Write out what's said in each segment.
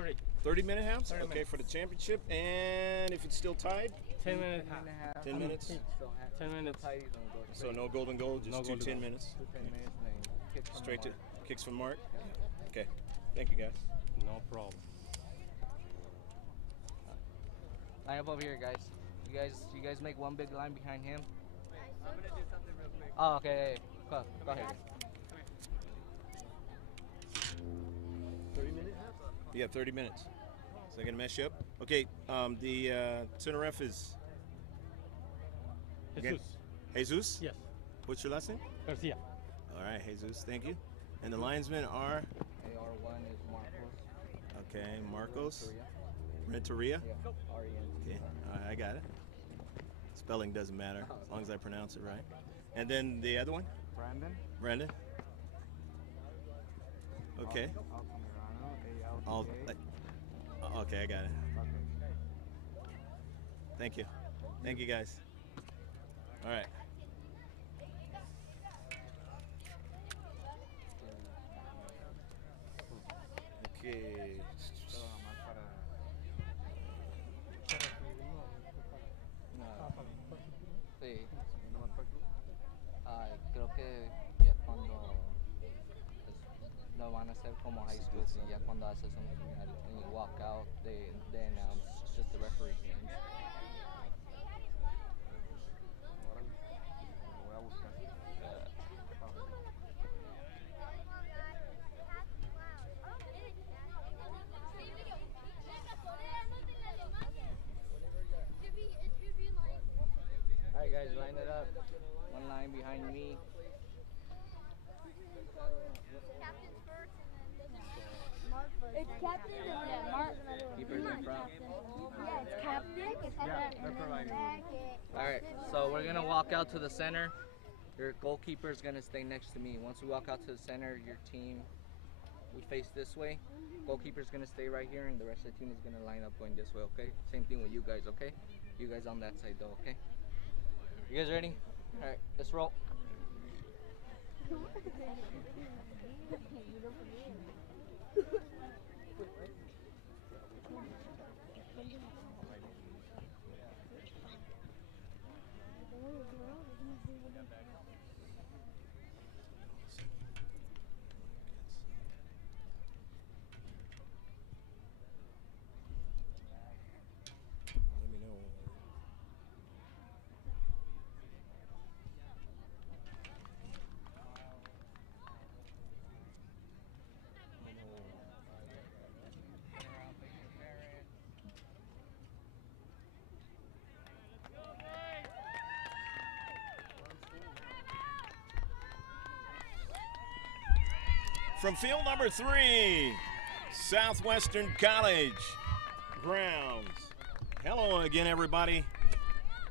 30. 30-minute halves? 30 okay, minutes. for the championship. And if it's still tied? 10 minutes half. 10 minutes? 10 minutes. So no golden goal, just No two golden 10 goal. minutes. 10 minutes and then kick from Straight to the mark. kicks from Mark? Okay. Thank you, guys. No problem. Line up over here, guys. You guys make one big line behind him. I'm gonna do something real quick. Oh, okay. Go ahead. 30-minute half? Yeah, 30 minutes. Is that going to mess you up? Okay, the center ref is Jesus. Jesus? Yes. What's your last name? Garcia. All right, Jesus, thank you. And the linesmen are? AR1 is Marcos. Okay, Marcos. Renteria? Yeah, R-E-N. Okay, all right, I got it. Spelling doesn't matter as long as I pronounce it right. And then the other one? Brandon. Brandon? Okay. All, okay, I got it. Thank you. Thank you, guys. All right. Okay. Sí. Creo que ya cuando lo van a hacer como high school, y ya cuando haces un final and you walk out, they announce just the referee names. Alright guys, line it up. One line behind me. It's captain and Mark. Keepers in front. Yeah, it's captain. they're providing. Alright, so we're gonna walk out to the center. Your goalkeeper is gonna stay next to me. Once we walk out to the center, your team, we face this way. Goalkeeper's gonna stay right here, and the rest of the team is gonna line up going this way, okay? Same thing with you guys, okay? You guys on that side though, okay? You guys ready? Alright, let's roll. Let me know. From field number 3, Southwestern College grounds. Hello again, everybody.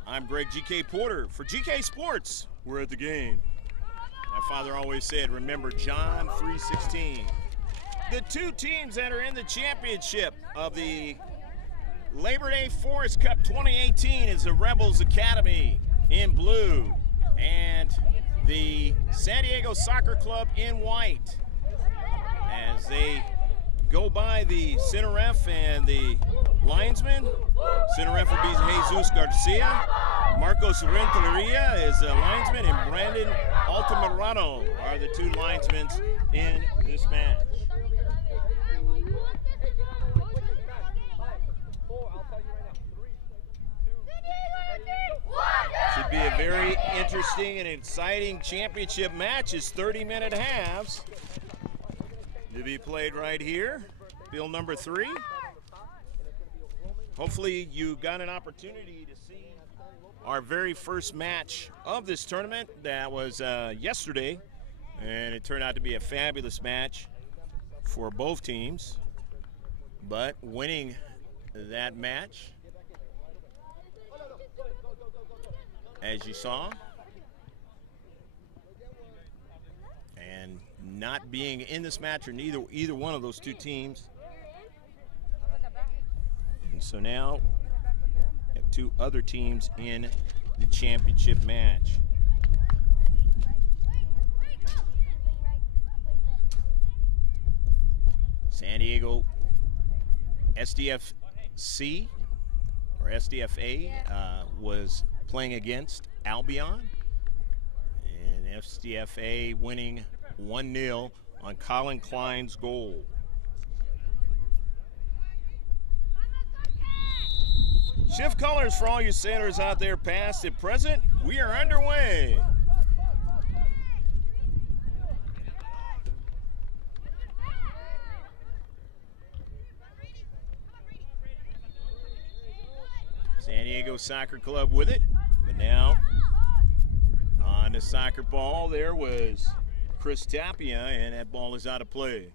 I'm Greg GK Porter for GK Sports. We're at the game. My father always said, remember John 3:16. The two teams that are in the championship of the Labor Day Forest Cup 2018 is the Rebels Academy in blue and the San Diego Soccer Club in white. As they go by the center ref and the linesman, center ref will be Jesus Garcia. Marcos Renteria is the linesman, and Brandon Altamirano are the two linesmen in this match. Should be a very interesting and exciting championship match. It's 30-minute halves to be played right here, field number 3. Hopefully you got an opportunity to see our very first match of this tournament. That was yesterday, and it turned out to be a fabulous match for both teams. But winning that match, as you saw, and not being in this match or either one of those two teams. And so now we have two other teams in the championship match. San Diego SDFC or SDFA was playing against Albion, and SDFA winning 1-0 on Colin Klein's goal. Shift colors for all you sailors out there, past and present. We are underway. San Diego Soccer Club with it, but now on the soccer ball there was Chris Tapia, and that ball is out of play.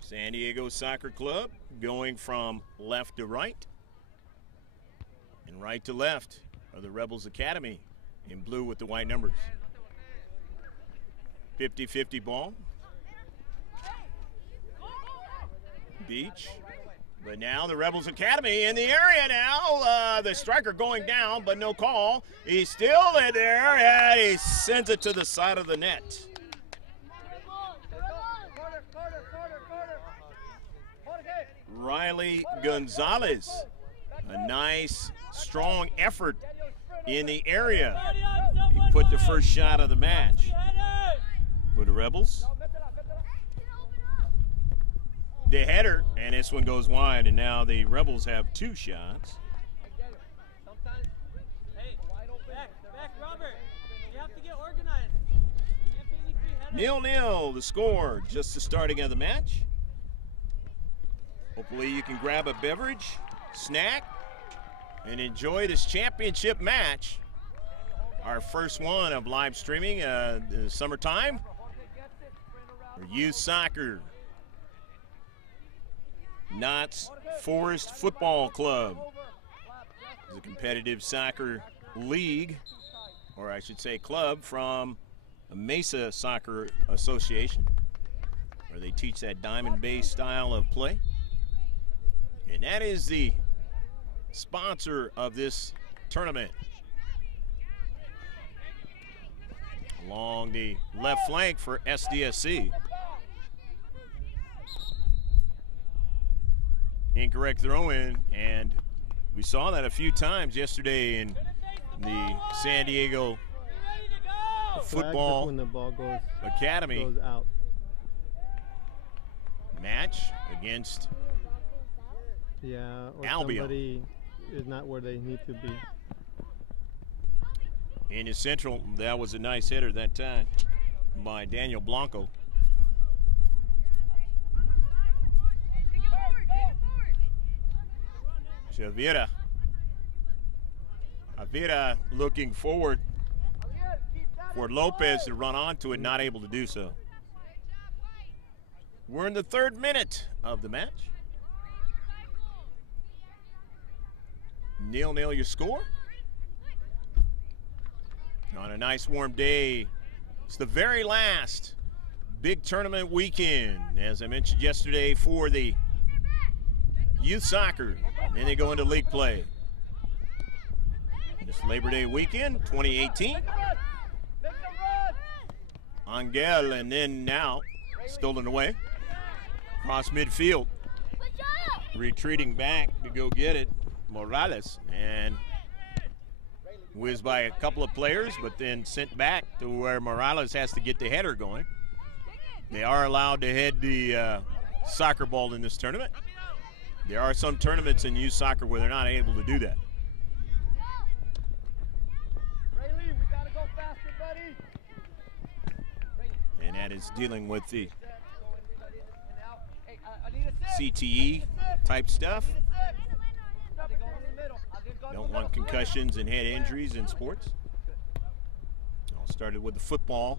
San Diego Soccer Club going from left to right and right to left are the Rebels Academy in blue with the white numbers. 50-50 ball. Beach. But now the Rebels Academy in the area now. The striker going down, but no call. He's still in there, and he sends it to the side of the net. Riley Gonzalez. A nice, strong effort in the area. He put the first shot of the match for the Rebels. The header, and this one goes wide, and now the Rebels have 2 shots. Back, Robert. You have to get organized. 0-0 the score, just the starting of the match. Hopefully you can grab a beverage, snack, and enjoy this championship match. Our first one of live streaming in the summertime for youth soccer. Knott's Forest Football Club is a competitive soccer league, or I should say club, from the Mesa Soccer Association, where they teach that diamond-based style of play. And that is the sponsor of this tournament. Along the left flank for SDSC. Incorrect throw-in, and we saw that a few times yesterday in the San Diego Football when the ball Academy goes out. match against Yeah, or Albion. somebody is not where they need to be. in the central. That was a nice hitter that time by Daniel Blanco. Javira. Javira looking forward for Lopez to run onto it, not able to do so. We're in the 3rd minute of the match. 0-0 your score. On a nice warm day, it's the very last big tournament weekend, as I mentioned yesterday, for the youth soccer. And then they go into league play. This Labor Day weekend, 2018. Angel, and then now stolen away. Cross midfield. Retreating back to go get it, Morales. And whizzed by a couple of players, but then sent back to where Morales has to get the header going. They are allowed to head the soccer ball in this tournament. There are some tournaments in youth soccer where they're not able to do that. And that is dealing with the CTE type stuff. Don't want concussions and head injuries in sports. All started with the football,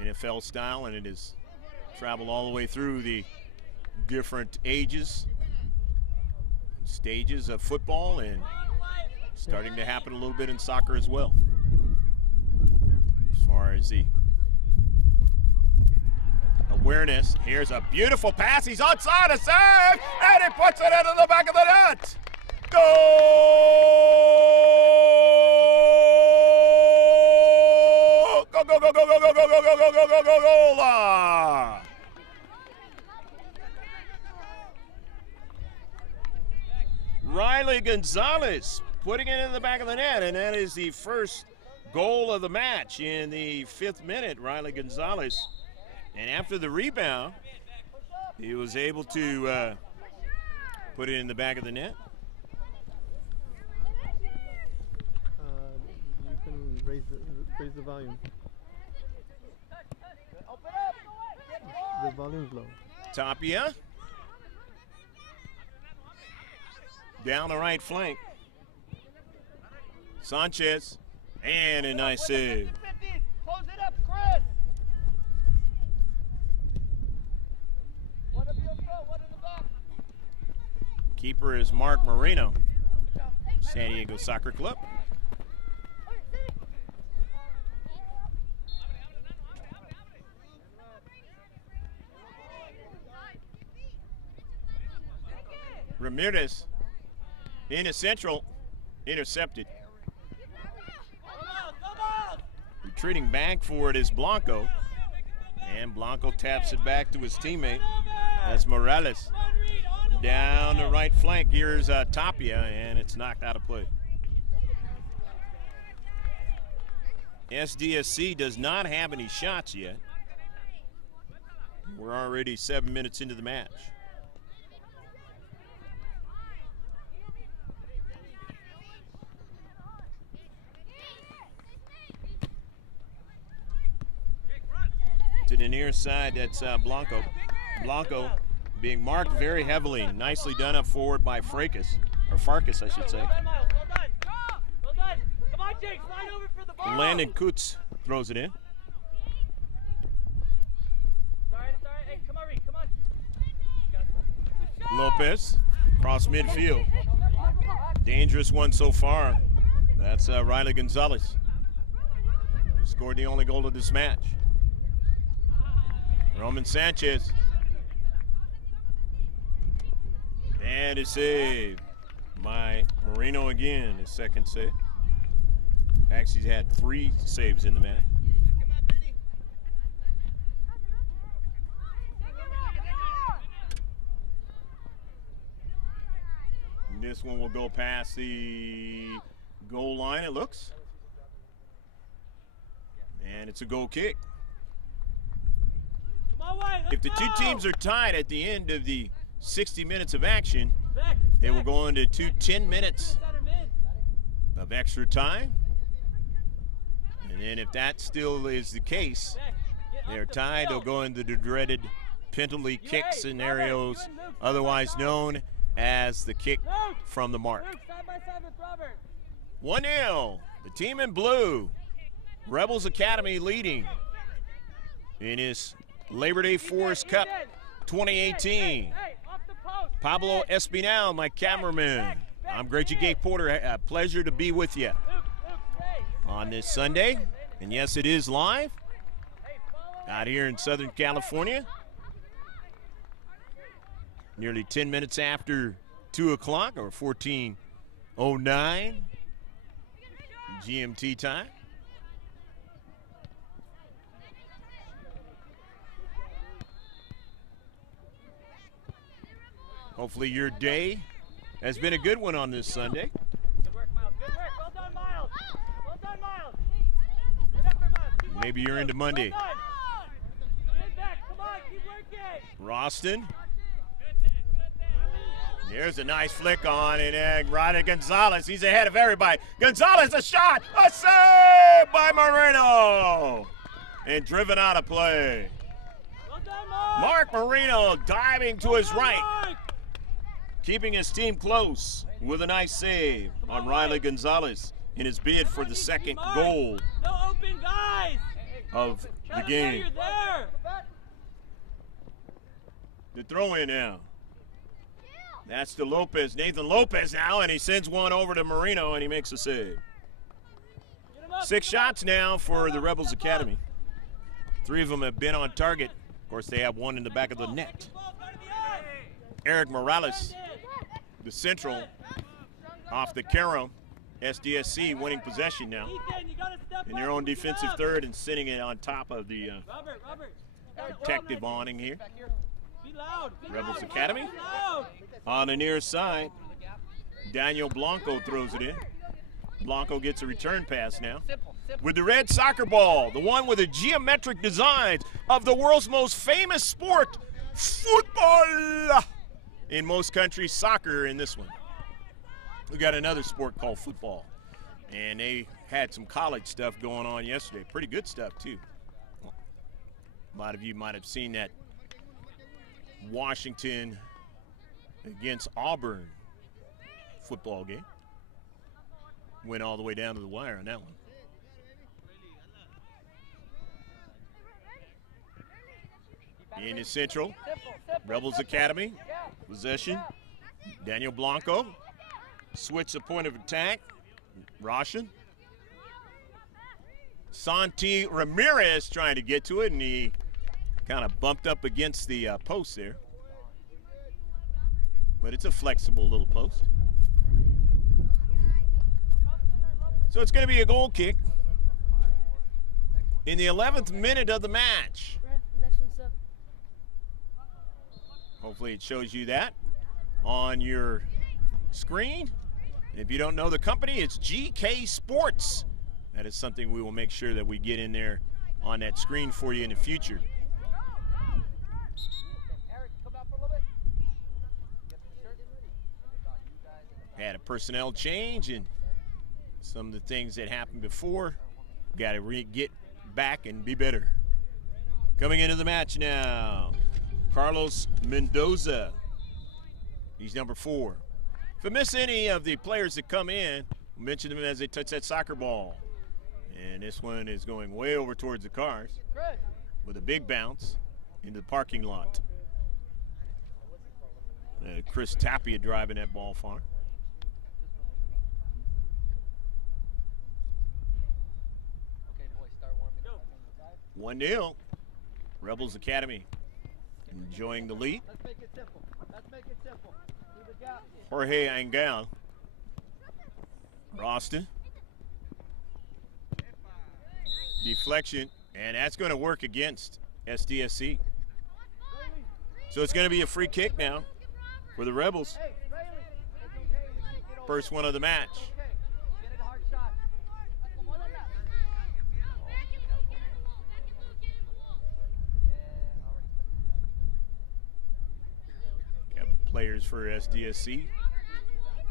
NFL style, and it has traveled all the way through the different ages, stages of football, and starting to happen a little bit in soccer as well. As far as the awareness, here's a beautiful pass. He's outside a save, and he puts it into the back of the net. Goal! Go, go, go, go, go, go, go, go, go, go, go, go, go, go, Riley Gonzalez putting it in the back of the net, and that is the first goal of the match in the 5th minute. Riley Gonzalez, and after the rebound, he was able to put it in the back of the net. You can raise the volume. The volume's low. Tapia down the right flank. Sanchez, and a nice save. Close it up, Chris. One up your front, one in the back. Keeper is Mark Moreno, San Diego Soccer Club. Ramirez in a central, intercepted. Retreating back for it is Blanco, and Blanco taps it back to his teammate. That's Morales. Down the right flank, here's Tapia, and it's knocked out of play. Sdsc does not have any shots yet. We're already 7 minutes into the match. To the near side, that's Blanco. Blanco being marked very heavily. Nicely done up forward by Farkas, I should say. Well done, Miles. Well done. Well done. Come on, Jake. Slide over for the ball. Landon Kutz throws it in. Sorry. Hey, come on, Reed. Come on. Lopez, cross midfield. Dangerous one so far. That's Riley Gonzalez. Scored the only goal of this match. Roman Sanchez. And a save by Moreno again, his second save. Actually, he's had 3 saves in the match. And this one will go past the goal line, it looks. And it's a goal kick. If the two teams are tied at the end of the 60 minutes of action, they will go into 10 minutes of extra time. And then if that still is the case, they're tied, they'll go into the dreaded penalty kick scenarios, otherwise known as the kick from the mark. 1-0, the team in blue, Rebels Academy leading in his Labor Day Forest Cup 2018. Pablo Espinal, my cameraman. I'm Greg G. Porter. A pleasure to be with you on this Sunday. And yes, it is live out here in Southern California. Nearly 10 minutes after 2 o'clock, or 14:09 GMT time. Hopefully your day has been a good one on this Sunday. Good work, Miles. Good work. Well done, Miles. Well done, Miles. Good effort, Miles. Keep Maybe you're into Monday. Well done. Get back. Come on, keep working. Roston. There's a nice flick on, and Riley Gonzalez, he's ahead of everybody. Gonzalez, a shot, a save by Moreno, and driven out of play. Well done, Mark. Mark Moreno diving to his right, Mark. keeping his team close with a nice save on Riley Gonzalez in his bid for the second goal No open guys. of the Tell them game. You're there. The throw in now. That's to Lopez, Nathan Lopez now, and he sends one over to Moreno, and he makes a save. 6 shots now for the Rebels Academy. 3 of them have been on target. Of course, they have one in the back of the net. Eric Morales, the central, off the Caro. SDSC winning possession now in their own defensive third and sitting it on top of the protective awning here. Be loud. Rebels Academy on the near side. Daniel Blanco throws it in. Blanco gets a return pass now. With the red soccer ball, the one with the geometric designs of the world's most famous sport, football. In most countries, soccer in this one. We got another sport called football. And they had some college stuff going on yesterday. Pretty good stuff, too. A lot of you might have seen that Washington against Auburn football game. Went all the way down to the wire on that one. In the Central, Rebels Academy, possession. Daniel Blanco, switch the point of attack. Roshan. Santi Ramirez trying to get to it, and he kind of bumped up against the post there. But it's a flexible little post. So it's going to be a goal kick in the 11th minute of the match. Hopefully it shows you that on your screen. And if you don't know the company, it's GK Sports. That is something we will make sure that we get in there on that screen for you in the future. Had a personnel change and some of the things that happened before. Got to get back and be better. Coming into the match now, Carlos Mendoza. He's number 4. If I miss any of the players that come in, we'll mention them as they touch that soccer ball. And this one is going way over towards the cars with a big bounce into the parking lot. Chris Tapia driving that ball far. 1-0. Rebels Academy enjoying the lead. Let's make it simple. Let's make it simple. Jorge Angel. Roston. Deflection, and that's going to work against SDSC. So it's going to be a free kick now for the Rebels. First one of the match. Got players for SDSC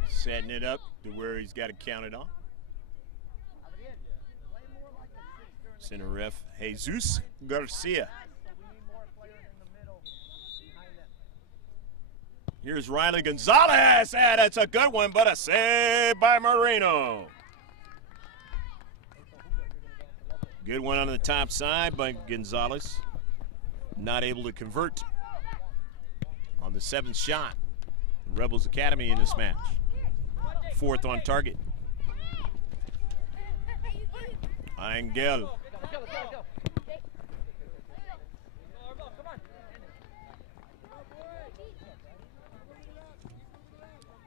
setting it up to where he's got to count it off. Center ref Jesus Garcia. Here's Riley Gonzalez, and that's a good one, but a save by Moreno. Good one on the top side by Gonzalez. Not able to convert on the 7th shot. Rebels Academy in this match. 4th on target. Angel.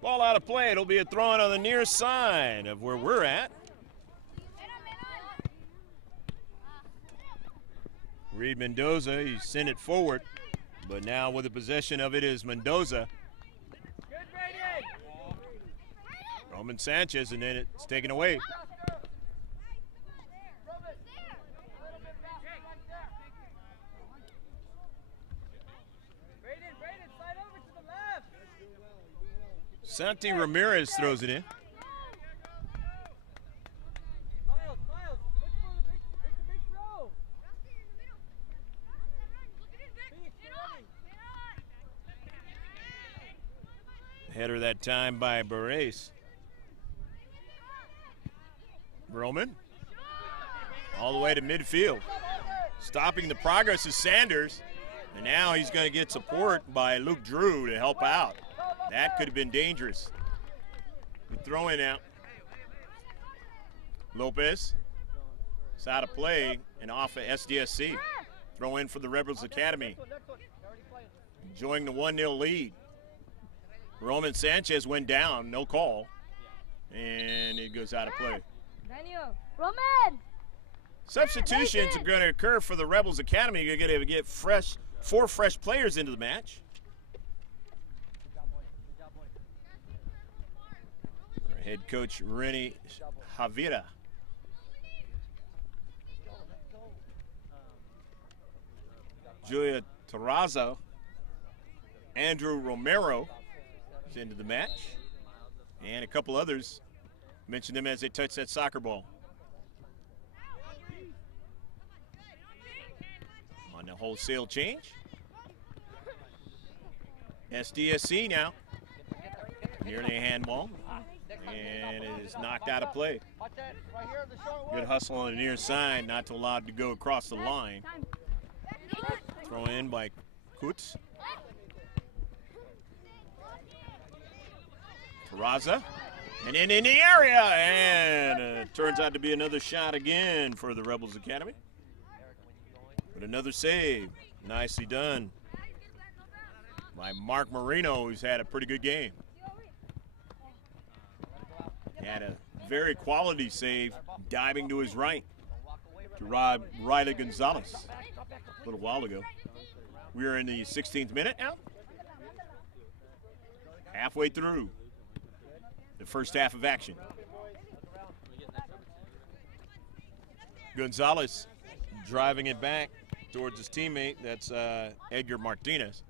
Ball out of play. It'll be a throw-in on the near side of where we're at. Reed Mendoza, he sent it forward, but now with the possession of it is Mendoza. Roman Sanchez, and then it's taken away. Santi Ramirez throws it in. Miles, look for the big throw. Header that time by Barres. Roman all the way to midfield. Stopping the progress of Sanders, and now he's going to get support by Luke Drew to help out. That could have been dangerous. Throw in out. Lopez. It's out of play and off of SDSC. Throw in for the Rebels Academy. Enjoying the 1-0 lead. Roman Sanchez went down, no call. And it goes out of play. Roman! Substitutions are going to occur for the Rebels Academy. You're going to get 4 fresh players into the match. Head coach Rennie Javira. Julia Terrazzo, Andrew Romero is into the match, and a couple others. Mention them as they touch that soccer ball. On the wholesale change. SDSC now. Nearly a handball. And it is knocked out of play. Good hustle on the near side, not to allow it to go across the line. Throw in by Kutz. Terraza. And in the area, and turns out to be another shot again for the Rebels Academy. But another save, nicely done by Mark Marino, who's had a pretty good game. Had a very quality save, diving to his right to rob Riley Gonzalez a little while ago. We are in the 16th minute now. Halfway through the first half of action. Gonzalez driving it back towards his teammate. That's Edgar Martinez.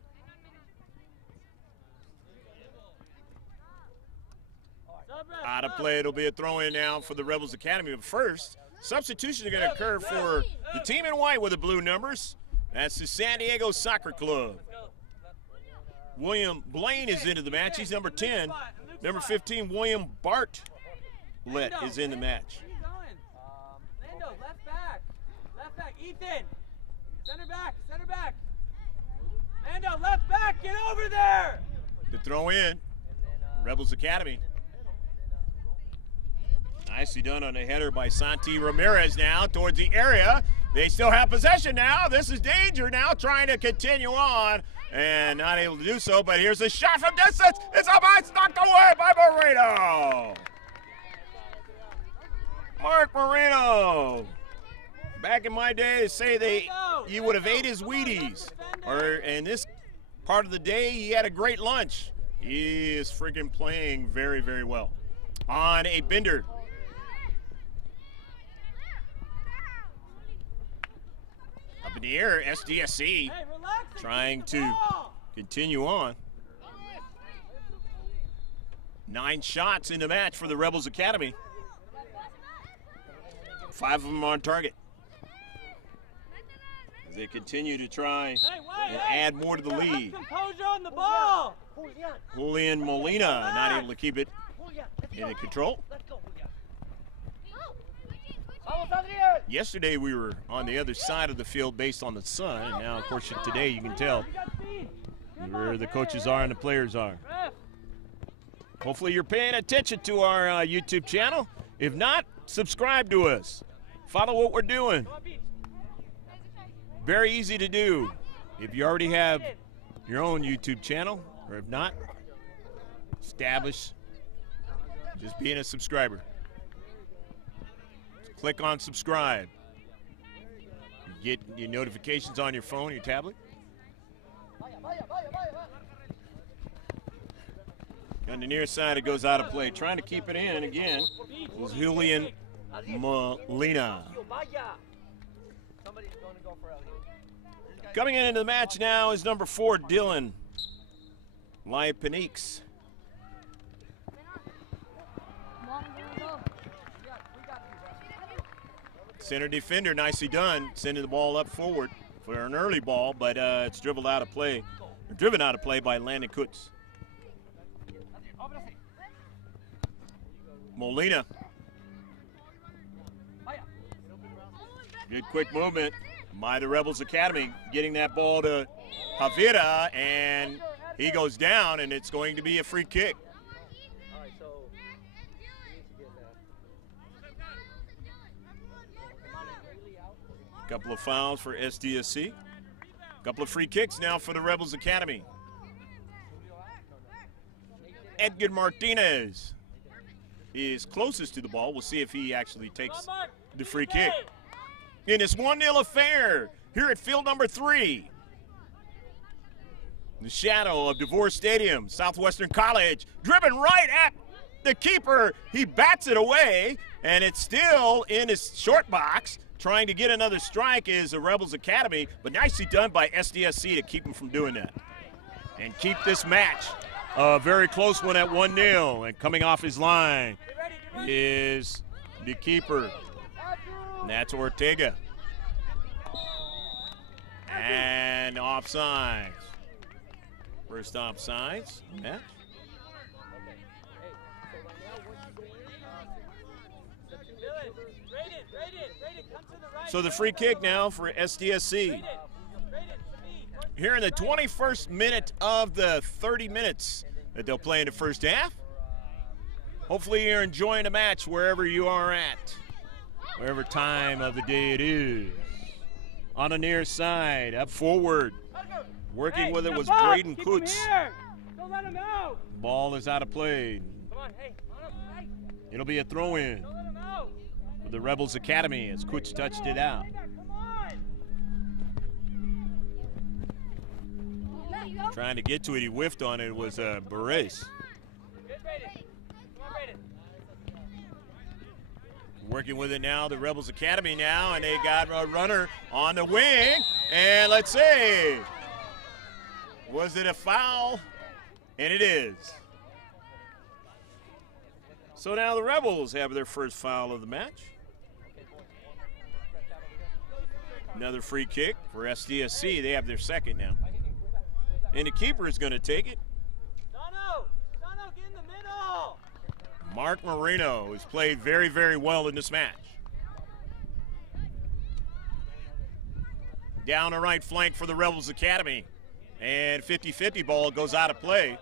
Out of play. It'll be a throw-in now for the Rebels Academy. But first, substitutions are going to occur for the team in white with the blue numbers. That's the San Diego Soccer Club. William Blaine is into the match. He's number 10. Number 15, William Bartlett is in the match. Lando, left back. Left back. Ethan. Center back. Center back. Lando, left back. Get over there. The throw in. Rebels Academy. Nicely done on a header by Santi Ramirez now towards the area. They still have possession now. This is danger now, trying to continue on and not able to do so. But here's a shot from distance. It's up high, it's knocked away by Marino. Mark Marino. Back in my day, they say you would have ate his Wheaties. Or in this part of the day, he had a great lunch. He is freaking playing very, very well. On a bender. Up in the air, SDSC trying to continue on. 9 shots in the match for the Rebels Academy. 5 of them on target. As they continue to try and add more to the lead. Composure on the ball. Julian Molina not able to keep it in control. Yesterday we were on the other side of the field based on the sun, and now of course today you can tell where the coaches are and the players are. Hopefully you're paying attention to our YouTube channel. If not, subscribe to us. Follow what we're doing. Very easy to do if you already have your own YouTube channel, or if not, establish just being a subscriber. Click on subscribe. You get your notifications on your phone, your tablet. On the near side, it goes out of play. Trying to keep it in again was Julian Molina. Coming into the match now is number 4, Dylan Liapanix. Center defender, nicely done, sending the ball up forward for an early ball, but it's driven out of play by Landon Kutz. Molina. Good quick movement by the Rebels Academy, getting that ball to Javira, and he goes down, and it's going to be a free kick. Couple of fouls for SDSC. Couple of free kicks now for the Rebels Academy. Edgar Martinez is closest to the ball. We'll see if he actually takes the free kick. In this 1-0 affair here at field number 3. In the shadow of DeVore Stadium, Southwestern College, driven right at The keeper, he bats it away, and it's still in his short box. Trying to get another strike is the Rebels Academy, but nicely done by SDSC to keep him from doing that. And keep this match a very close one at 1-0. And coming off his line is the keeper, and that's Ortega. And offsides. First offsides. Match. So the free kick now for SDSC. Here in the 21st minute of the 30 minutes that they'll play in the first half. Hopefully you're enjoying the match wherever you are at, whatever time of the day it is. On the near side, up forward. Working with it was Braden Kutz. Don't let him out. Ball is out of play. Come on, hey. It'll be a throw-in Don't let him out. for the Rebels Academy as Kutz touched it out. Come on. Trying to get to it, he whiffed on it. It was Barres. Good, Braden. Come on, Braden. Working with it now, the Rebels Academy now, and they got a runner on the wing. And let's see, was it a foul? And it is. So now the Rebels have their first foul of the match. Another free kick for SDSC. They have their second now. And the keeper is going to take it. Dono, get in the middle. Mark Marino has played very, very well in this match. Down the right flank for the Rebels Academy. And 50-50 ball goes out of play.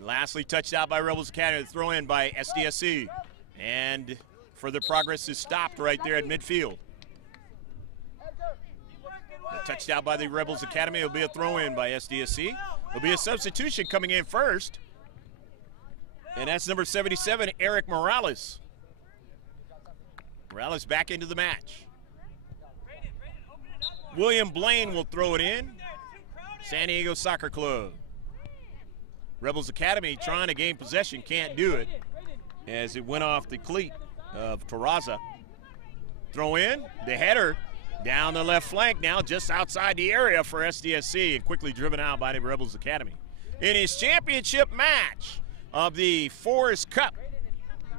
Lastly touched out by Rebels Academy. The throw in by SDSC. And further progress is stopped right there at midfield. A touchdown by the Rebels Academy. It'll be a throw in by SDSC. There'll be a substitution coming in first. And that's number 77, Eric Morales. Morales back into the match. William Blaine will throw it in. San Diego Soccer Club. Rebels Academy trying to gain possession, can't do it as it went off the cleat of Terraza. Throw in, the header down the left flank now, just outside the area for SDSC, and quickly driven out by the Rebels Academy. In his championship match of the Forest Cup,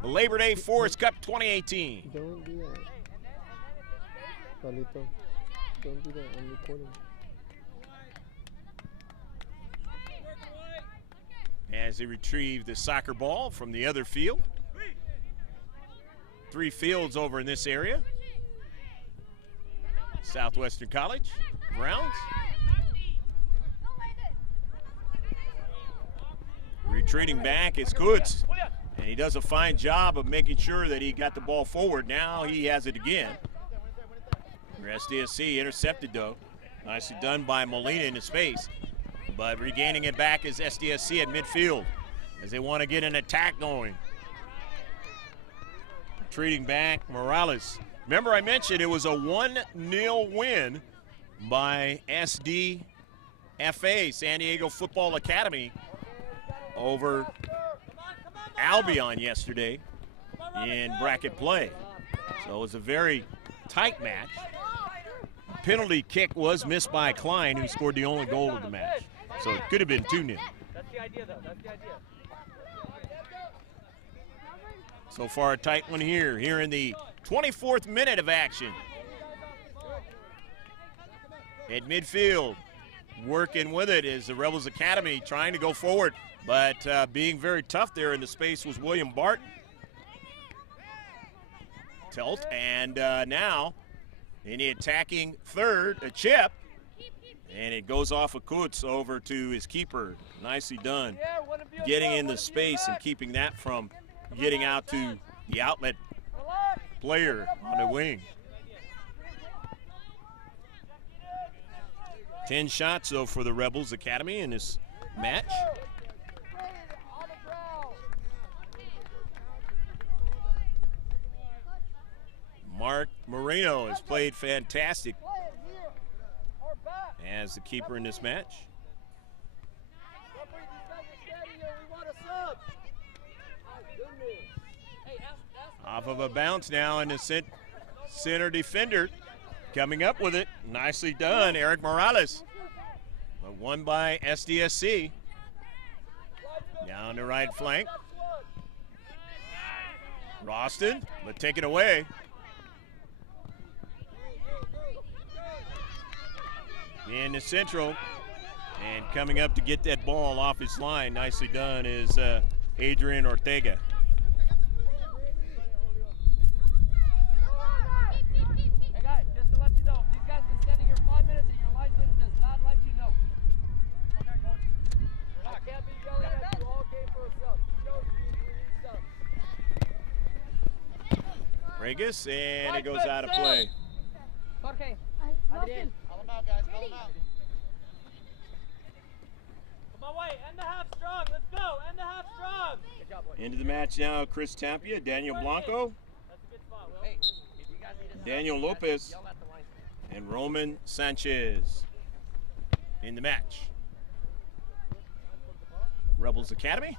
the Labor Day Forest Cup 2018. Don't do that. Palito. Don't do that. I'm recording. As they retrieve the soccer ball from the other field. 3 fields over in this area. Southwestern College, Browns. Retreating back is Kutz, and he does a fine job of making sure that he got the ball forward. Now he has it again. SDSC intercepted though. Nicely done by Molina into space. But regaining it back is SDSC at midfield as they want to get an attack going. Retreating back, Morales. Remember I mentioned it was a 1-0 win by SDFA, San Diego Football Academy, over Albion yesterday in bracket play. So it was a very tight match. Penalty kick was missed by Klein, who scored the only goal of the match. So it could have been 2-0. That's the idea, though. That's the idea. So far a tight one here in the 24th minute of action. At midfield, working with it is the Rebels Academy trying to go forward, but being very tough there in the space was William Barton. Tilt, and now in the attacking third, a chip, and it goes off of Kutz over to his keeper. Nicely done, getting in the space and keeping that from getting out to the outlet player on the wing. 10 shots, though, for the Rebels Academy in this match. Mark Moreno has played fantastic as the keeper in this match. Off of a bounce now, and the center defender coming up with it. Nicely done, Eric Morales. But won by SDSC. Down the right flank. Roston, but take it away. In the central, and coming up to get that ball off his line, nicely done, is Adrian Ortega. Hey guys, just to let you know, these guys have been standing here 5 minutes and your linesman does not let you know. I can't be yelling at you all game for a sub. He knows we need subs. Regas, and it goes out of play. Jorge, Adrian. call him out, guys. Call him out. Come on, wait. End the half strong. Let's go. End the half strong. Good job, boys. Into the match now, Chris Tapia, Daniel Blanco, That's a good spot, Will. Hey, if you guys need a Daniel Lopez, yell at the linesman. and Roman Sanchez in the match. Rebels Academy.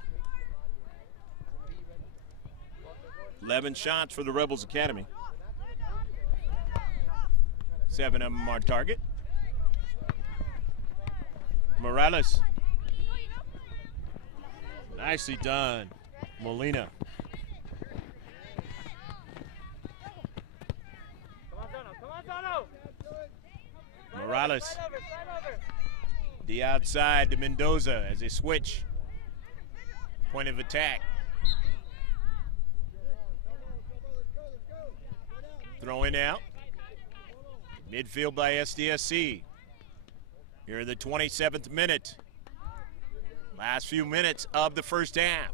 11 shots for the Rebels Academy. 7 of them on target. Morales. Nicely done, Molina. Come on, Dono. Morales. Slide over. The outside to Mendoza as they switch. Point of attack. Throwing out. Midfield by SDSC. Here in the 27th minute. Last few minutes of the first half.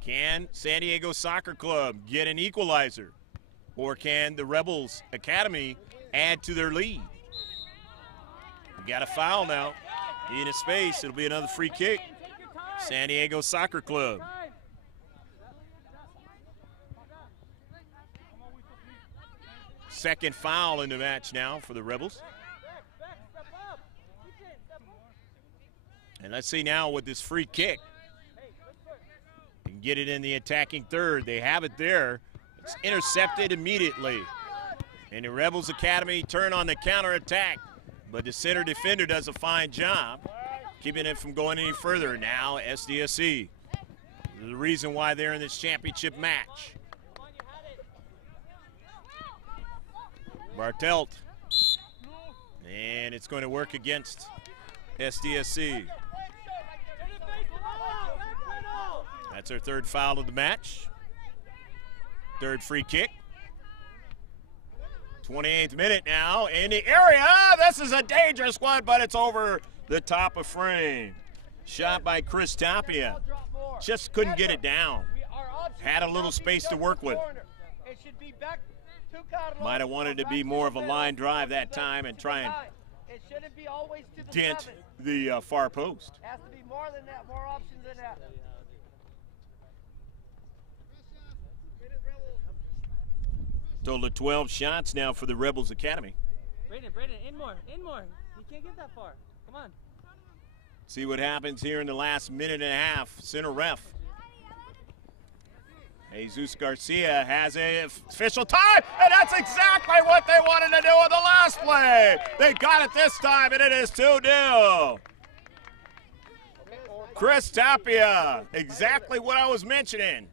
Can San Diego Soccer Club get an equalizer? Or can the Rebels Academy add to their lead? We got a foul now. In a space, it'll be another free kick. San Diego Soccer Club. Second foul in the match now for the Rebels. And let's see now with this free kick. And get it in the attacking third. They have it there. It's intercepted immediately. And the Rebels Academy turn on the counterattack. But the center defender does a fine job keeping it from going any further. Now SDSC. The reason why they're in this championship match. Bartelt. And it's going to work against SDSC. That's our third foul of the match. Third free kick. 28th minute now in the area. This is a dangerous one, but it's over the top of frame. Shot by Chris Tapia. Just couldn't get it down. Had a little space to work with. Might have wanted to be more of a line drive that time and try and dent the far post. Has to be more than that, more options than that. Total of 12 shots now for the Rebels Academy. Brandon, in more. You can't get that far. Come on. See what happens here in the last minute and a half. Center ref. Jesus Garcia has a official time, and that's exactly what they wanted to do in the last play. They got it this time, and it is 2-0. Chris Tapia, exactly what I was mentioning.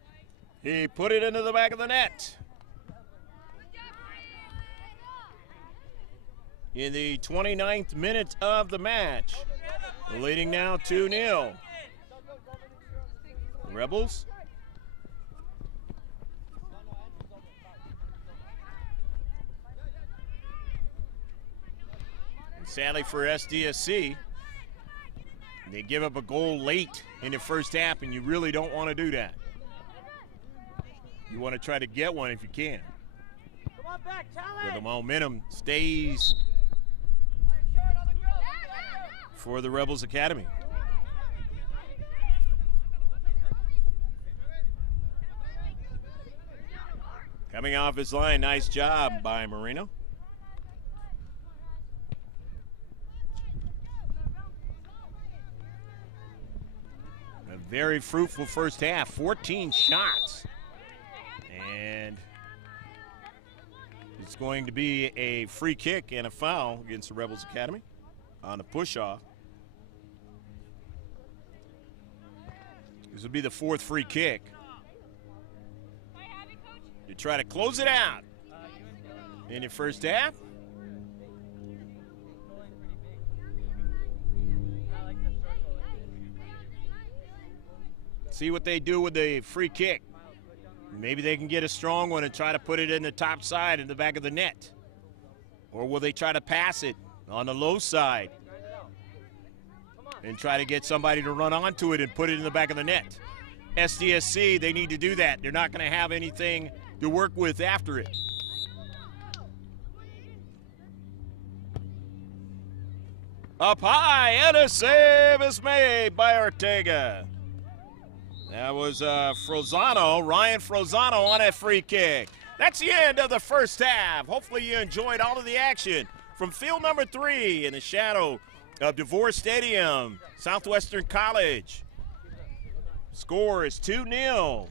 He put it into the back of the net. In the 29th minute of the match, leading now 2-0. Rebels. And sadly for SDSC, they give up a goal late in the first half, and you really don't want to do that. You want to try to get one if you can. Come on back, Where the momentum stays for the Rebels Academy. Coming off his line, nice job by Marino. A very fruitful first half, 14 shots going to be a free kick and a foul against the Rebels Academy on a push-off. This will be the 4th free kick to try to close it out in the first half. See what they do with the free kick. Maybe they can get a strong one and try to put it in the top side in the back of the net. Or will they try to pass it on the low side and try to get somebody to run onto it and put it in the back of the net? SDSC, they need to do that. They're not going to have anything to work with after it. Up high, and a save is made by Ortega. That was Frozano, Ryan Frozano on that free kick. That's the end of the first half. Hopefully you enjoyed all of the action from field number 3 in the shadow of DeVore Stadium, Southwestern College. Score is 2-0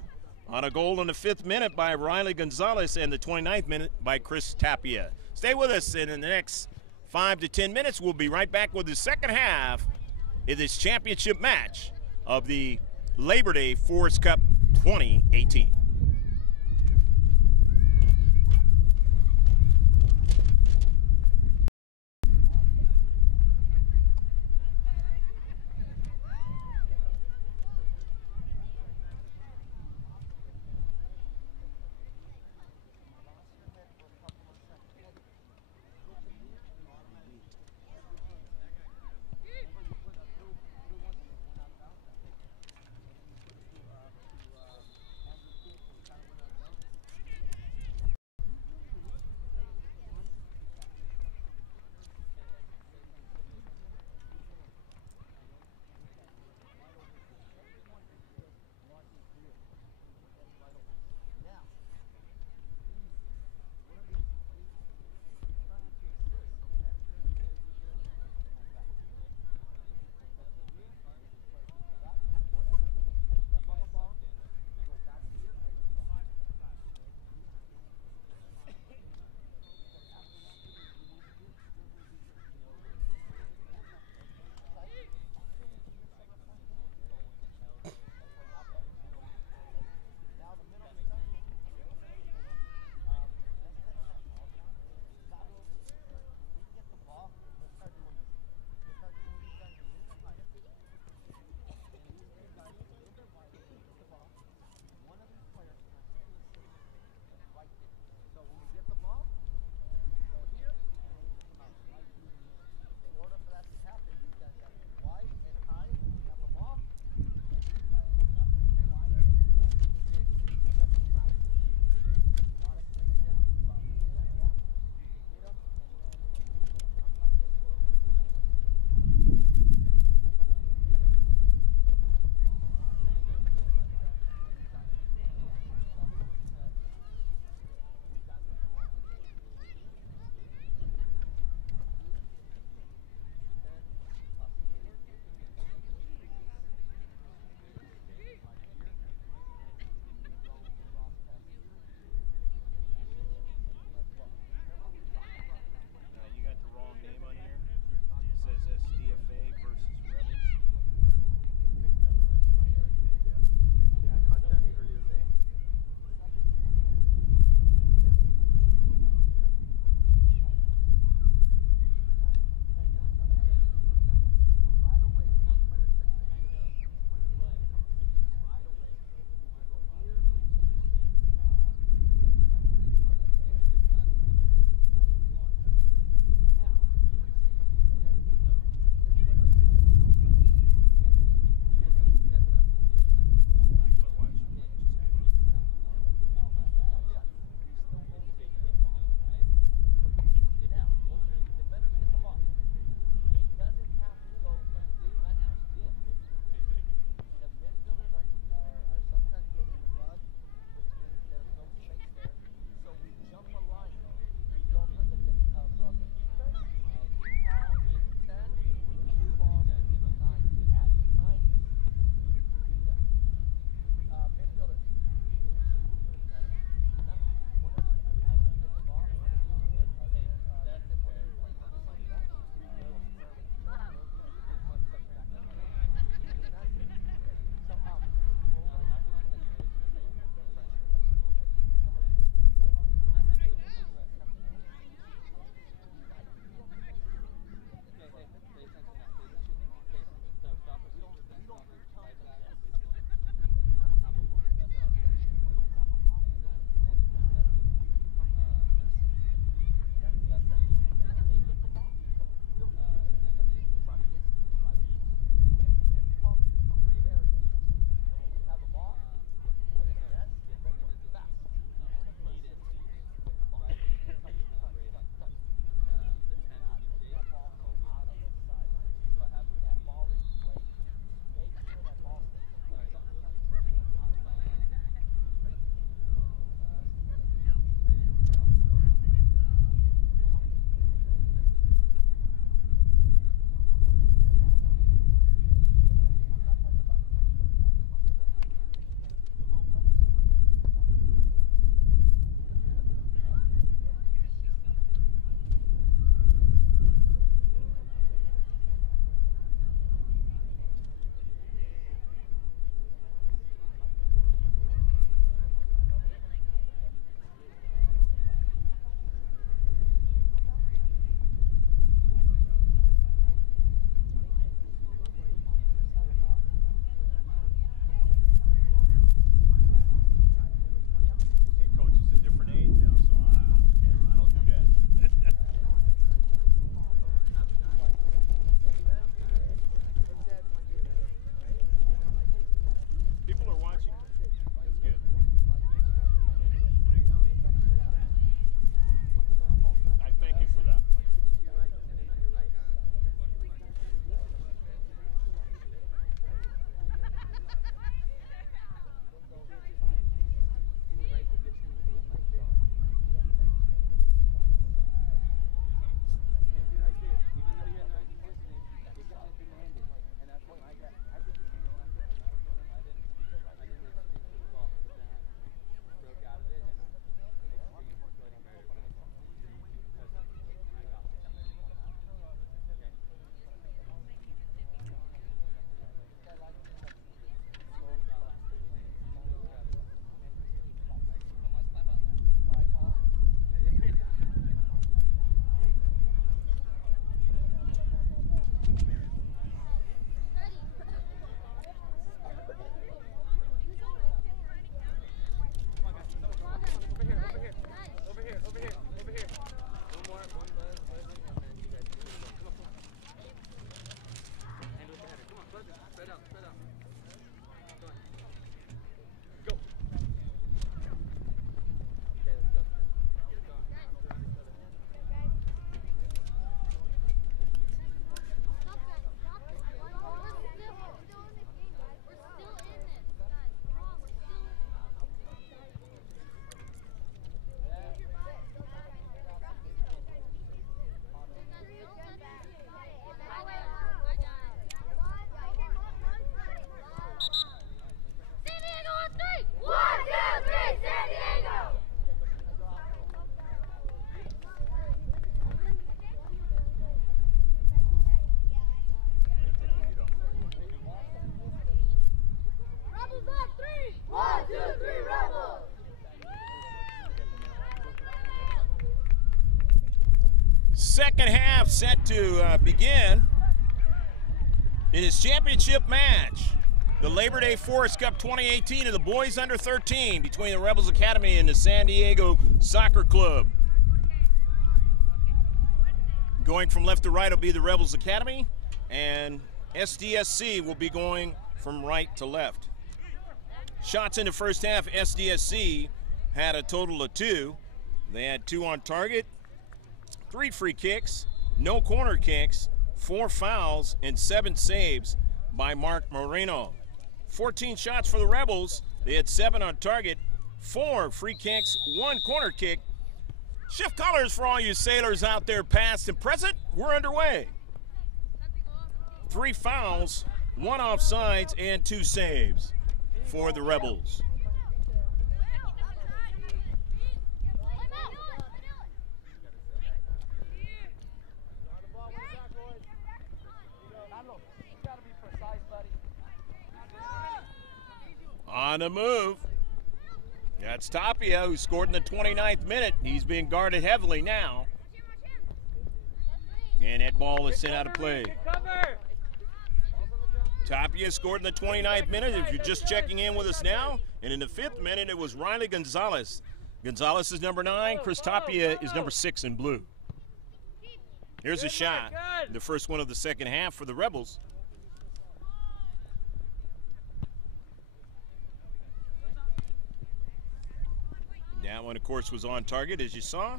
on a goal in the 5th minute by Riley Gonzalez and the 29th minute by Chris Tapia. Stay with us, and in the next 5 to 10 minutes, we'll be right back with the second half in this championship match of the Labor Day Forest Cup 2018. Second half set to begin in his championship match. The Labor Day Forest Cup 2018 of the boys under 13 between the Rebels Academy and the San Diego Soccer Club. Going from left to right will be the Rebels Academy, and SDSC will be going from right to left. Shots in the first half, SDSC had a total of 2. They had 2 on target, 3 free kicks, no corner kicks, 4 fouls, and 7 saves by Mark Moreno. 14 shots for the Rebels. They had 7 on target, 4 free kicks, 1 corner kick. Shift colors for all you sailors out there, past and present. We're underway. 3 fouls, 1 offsides, and 2 saves for the Rebels. On the move. That's Tapia, who scored in the 29th minute. He's being guarded heavily now. And that ball is sent out of play. Tapia scored in the 29th minute, if you're just checking in with us now. And in the 5th minute, it was Riley Gonzalez. Gonzalez is number 9. Chris Tapia is number 6 in blue. Here's a shot. The first one of the second half for the Rebels. That one, of course, was on target, as you saw.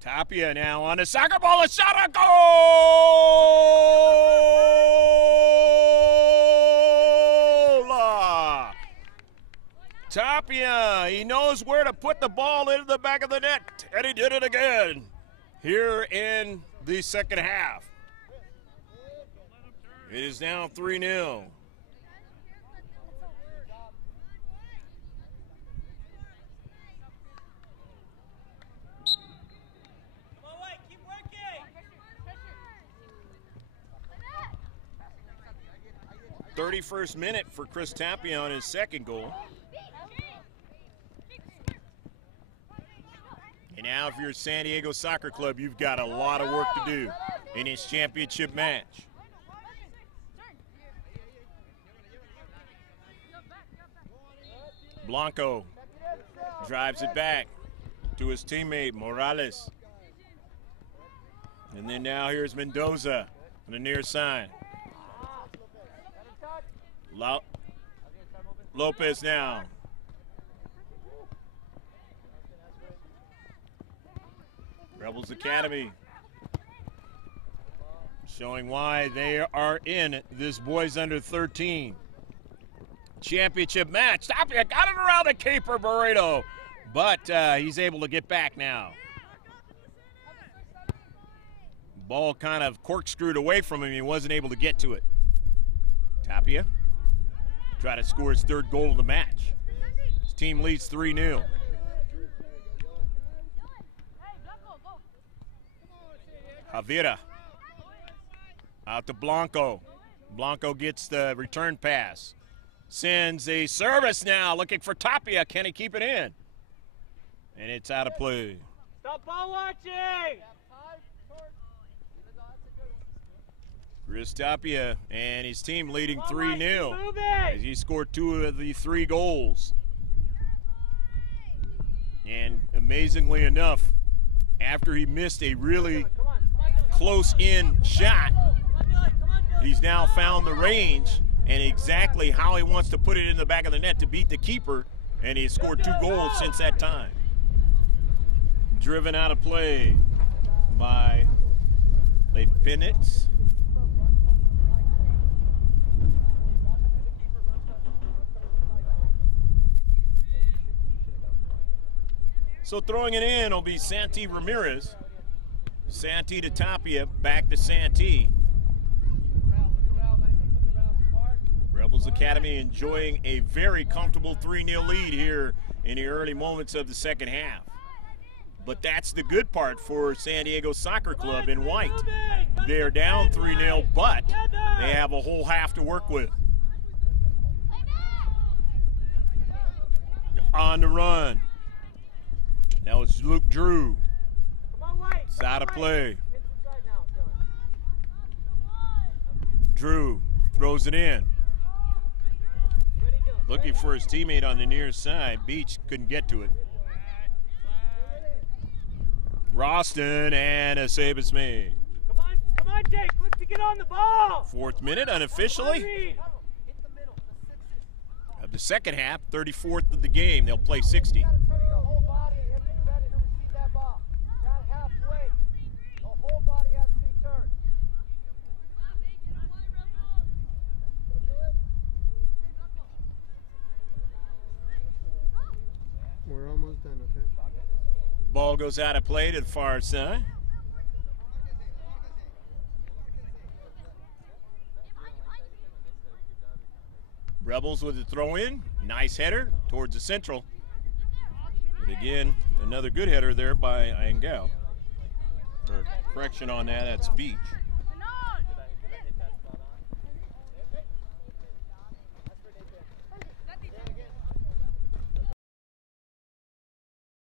Tapia now on a soccer ball, a shot, a goal! Tapia, he knows where to put the ball into the back of the net, and he did it again here in the second half. It is now 3-0. Come on, White, keep working. 31st minute for Chris Tapia on his second goal. And now if you're San Diego Soccer Club, you've got a lot of work to do in his championship match. Blanco drives it back to his teammate Morales. And then now here's Mendoza on the near side. Lopez now. Rebels Academy showing why they are in this boys under 13 championship match. Tapia got it around the keeper, Burrito, but he's able to get back now. Ball kind of corkscrewed away from him. He wasn't able to get to it. Tapia try to score his 3rd goal of the match. His team leads 3-0. Javira out to Blanco. Blanco gets the return pass. Sends a service now, looking for Tapia. Can he keep it in? And it's out of play. Stop ball watching. Chris Tapia and his team leading 3-0 as he scored 2 of the 3 goals. And amazingly enough, after he missed a really close-in shot, he's now found the range and exactly how he wants to put it in the back of the net to beat the keeper, and he's scored 2 goals since that time. Driven out of play by Leipinitz. So throwing it in will be Santi Ramirez. Santi to Tapia, back to Santi. Rebels Academy enjoying a very comfortable 3-0 lead here in the early moments of the second half. But that's the good part for San Diego Soccer Club in white. They're down 3-0, but they have a whole half to work with. on the run. That was Luke Drew. Come on, White. It's out of play. It's inside now, Drew throws it in. Dylan. Ready, Dylan. Looking for his teammate on the near side. Beach couldn't get to it. Roston, and a save is made. Come on, Jake. Look to get on the ball. 4th minute unofficially Reed. of the second half, 34th of the game. They'll play 60. Turn your whole body and be ready to receive that ball. Not halfway. The whole body has to be turned. We're almost done, okay? Ball goes out of play to the far side. Rebels with a throw in. Nice header towards the central. But again, another good header there by Angel. Or correction on that, that's Beach.